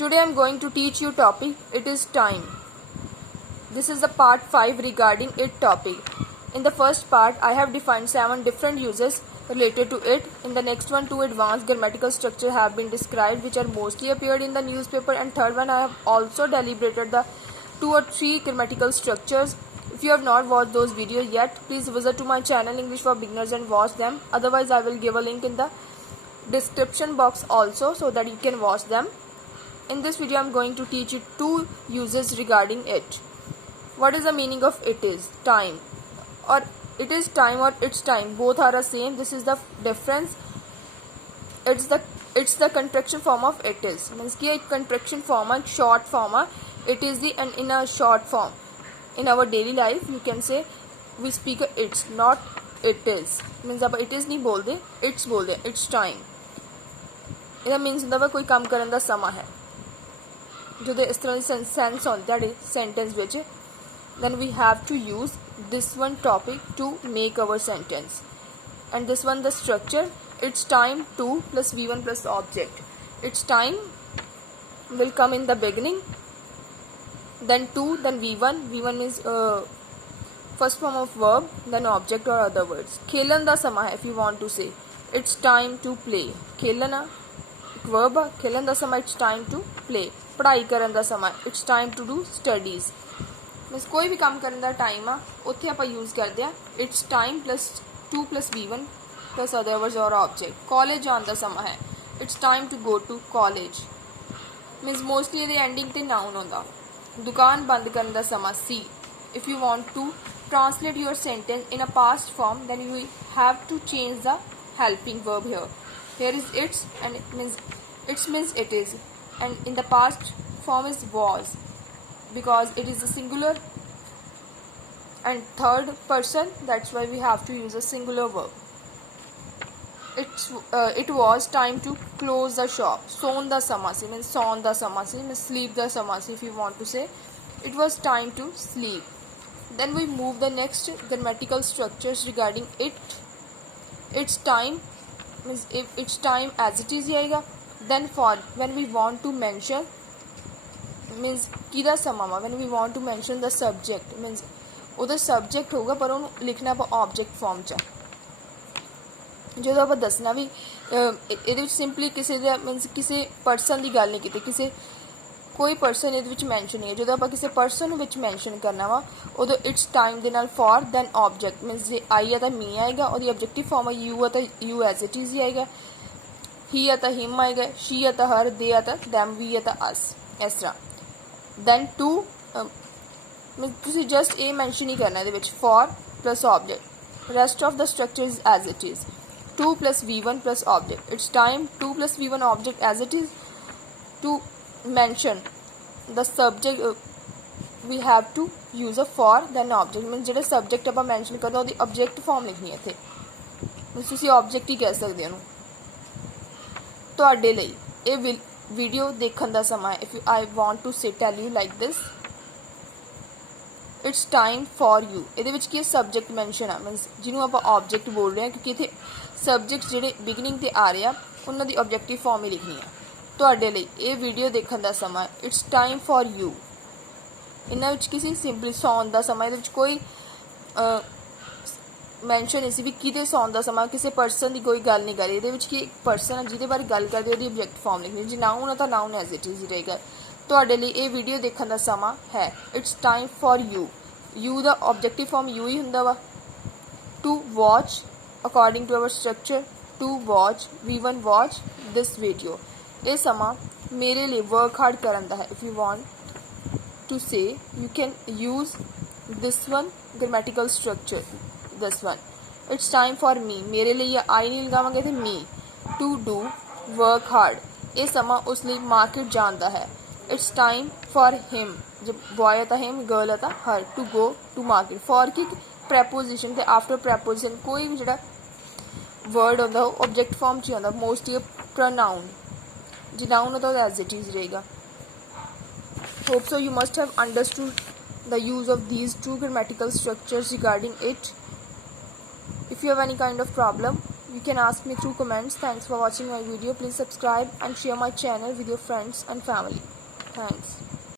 Today I am going to teach you topic. It is time. This is the part 5 regarding it topic. In the first part, I have defined 7 different uses related to it. In the next one, 2 advanced grammatical structure have been described, which are mostly appeared in the newspaper. And third one, I have also deliberated the 2 or 3 grammatical structures. If you have not watched those videos yet, please visit to my channel English for Beginners and watch them. Otherwise, I will give a link in the description box also so that you can watch them. In this video, I am going to teach you 2 uses regarding it. What is the meaning of it is? Time. Or it is time or it's time. Both are the same. This is the difference. It's the contraction form of it is. Means कि एक contraction form है, short form है. It is the and in a short form. In our daily life, you can say we speak it's, not it is. Means अब it is नहीं बोलते, it's बोलते. It's time. ਇਹਦਾ means ਹੁੰਦਾ ਵਾ कोई काम करने ਦਾ ਸਮਾਂ है. ਜਦੋਂ ਇਸ ਤਰ੍ਹਾਂ ਦੀ ਸੈਂਸ ਆਉਂਦੀ ਤੁਹਾਡੇ ਸੈਂਟੈਂਸ ਵਿੱਚ, then we have to use this one topic to make our sentence. And this one the structure, it's time to plus v1 plus object. It's time will come in the beginning, then to, then v1. v1 means first form of verb, then object or other words. खेलन ਦਾ ਸਮਾਂ है, if you want to say it's time to play. खेलना एक verb है, खेलन ਦਾ ਸਮਾਂ it's time to play. पढ़ाई करन दा समा it's time to do studies. Means कोई भी काम करन दा टाइम आ उत्थे आपां यूज़ करदे आ it's time plus 2 plus v1 plus other words और ऑब्जेक्ट. कॉलेज जान दा समा है, it's time to go to college. Means mostly इहदे एंडिंग ते नाउन होंदा. दुकान बंद करन दा समा सी. If you want to translate your sentence in a past form then you have to change the helping verb here. Here is it's and it's means it is. And in the past form is was, because it is a singular and third person, that's why we have to use a singular verb. It was time to close the shop. Son da samasi means son da samasi means sleep da samasi. If you want to say it was time to sleep. Then we move the next grammatical structures regarding it. It's time means if it's time as it is आएगा. Then for when we want to mention means किदा समामा, when we want to mention the subject means ਉਹਦਾ subject ਹੋਊਗਾ ਪਰ ਉਹਨੂੰ ਲਿਖਣਾ ਆਪਾਂ object form 'ਚ. ਜਦੋਂ ਆਪਾਂ ਦੱਸਣਾ ਵੀ ਇਹਦੇ ਵਿੱਚ ਸਿੰਪਲੀ ਕਿਸੇ ਦਾ ਮੀਨਸ ਕਿਸੇ ਪਰਸਨ ਦੀ ਗੱਲ ਨਹੀਂ ਕੀਤੀ, ਕਿਸੇ ਕੋਈ ਪਰਸਨ ਇਹਦੇ ਵਿੱਚ ਮੈਂਸ਼ਨ ਨਹੀਂ ਹੈ. ਜਦੋਂ ਆਪਾਂ ਕਿਸੇ ਪਰਸਨ ਨੂੰ ਵਿੱਚ ਮੈਂਸ਼ਨ ਕਰਨਾ ਵਾ ਉਦੋਂ ਇਟਸ ਟਾਈਮ ਦੇ ਨਾਲ ਫॉर ਦੈਨ object means ਜੇ ਆਈ ਆ ਤਾਂ ਮੀ ਆਏਗਾ, ਉਹਦੀ objective form ਹੈ ਯੂ ਆ ਤਾਂ ਯੂ ਐਜ਼ ਇਟ ਇਜ਼ ਹੀ ਆਏਗਾ. ही आता हिम आएगा, शी आता हर, दे आता दैम, वी आता अस, इस तरह. दैन टू तुसी जस्ट ए मैंशन ही करना है for plus object. Rest of the structure is as it is. 2 plus v1 plus object. It's time 2 plus v1 object as it is to mention the subject. We have to use a for then object mean जो subject आप mention करना वो object form लिखनी है इतने. Mean तुसी object ही कह सकते हो. ਤੁਹਾਡੇ ਲਈ ਇਹ ਵੀਡੀਓ ਦੇਖਣ ਦਾ ਸਮਾਂ ਹੈ. If I want to say tell you like this it's time for you. ਇਹਦੇ ਵਿੱਚ ਕੀ ਸਬਜੈਕਟ ਮੈਂਸ਼ਨ ਆ ਮੀਨਸ ਜਿਹਨੂੰ ਆਪਾਂ ਆਬਜੈਕਟ ਬੋਲ ਰਹੇ ਹਾਂ ਕਿਉਂਕਿ ਇੱਥੇ ਸਬਜੈਕਟ ਜਿਹੜੇ ਬਿਗਨਿੰਗ ਤੇ ਆ ਰਹੇ ਆ ਉਹਨਾਂ ਦੀ ਆਬਜੈਕਟਿਵ ਫਾਰਮ ਹੀ ਲਿਖਣੀ ਆ. ਤੁਹਾਡੇ ਲਈ ਇਹ ਵੀਡੀਓ ਦੇਖਣ ਦਾ ਸਮਾਂ ਇਟਸ ਟਾਈਮ ਫॉर ਯੂ. ਇਹਨਾਂ ਵਿੱਚ ਕਿਸੇ ਸਿੰਪਲੀ ਸੌਣ ਦਾ ਸਮਾਂ, ਇਹਦੇ ਵਿੱਚ ਕੋਈ ਮੈਂਸ਼ਨ ਨਹੀਂ ਸੀ ਵੀ ਕਿਹਦੇ ਸੌਣ ਦਾ ਸਮਾਂ, ਕਿਸੇ ਪਰਸਨ ਦੀ ਕੋਈ ਗੱਲ ਨਹੀਂ ਕਰੀ. ਇਹਦੇ ਵਿੱਚ ਕੀ ਇੱਕ ਪਰਸਨ ਆ ਜਿਹਦੇ ਬਾਰੇ ਗੱਲ ਕਰਦੇ ਉਹਦੀ ਆਬਜੈਕਟ ਫਾਰਮ ਲਿਖਣੀ. ਜੇ ਨਾਉਨ ਆ ਤਾਂ ਨਾਉਨ ਐਜ਼ ਇਟ ਇਜ਼ ਰਹੇਗਾ. ਤੁਹਾਡੇ ਲਈ ਇਹ ਵੀਡੀਓ ਦੇਖਣ ਦਾ ਸਮਾਂ ਹੈ it's time for you. You ਦਾ ਆਬਜੈਕਟਿਵ ਫਾਰਮ ਯੂ ਹੀ ਹੁੰਦਾ ਵਾ. To watch according to our structure, to watch v1 watch this video. ਇਹ ਸਮਾਂ ਮੇਰੇ ਲਈ ਵਰਕ ਹਾਰਡ ਕਰਨ ਦਾ ਹੈ. If you want to say you can use this one grammatical structure. this one it's time for me. मेरे लिए ये आई नहीं लगावांगे तो me. to do work hard. ये समा उस लिए मार्केट जानता है. it's time for him. जब boy आता him, girl आता her. to go to market. for की preposition ते after preposition कोई भी जड़ा word होता है object form ची होता mostly pronoun. जो noun होता है as it is रहेगा. hope so you must have understood the use of these 2 grammatical structures regarding it. If you have any kind of problem, You can ask me through comments. Thanks for watching my video. Please subscribe and share my channel with your friends and family. Thanks.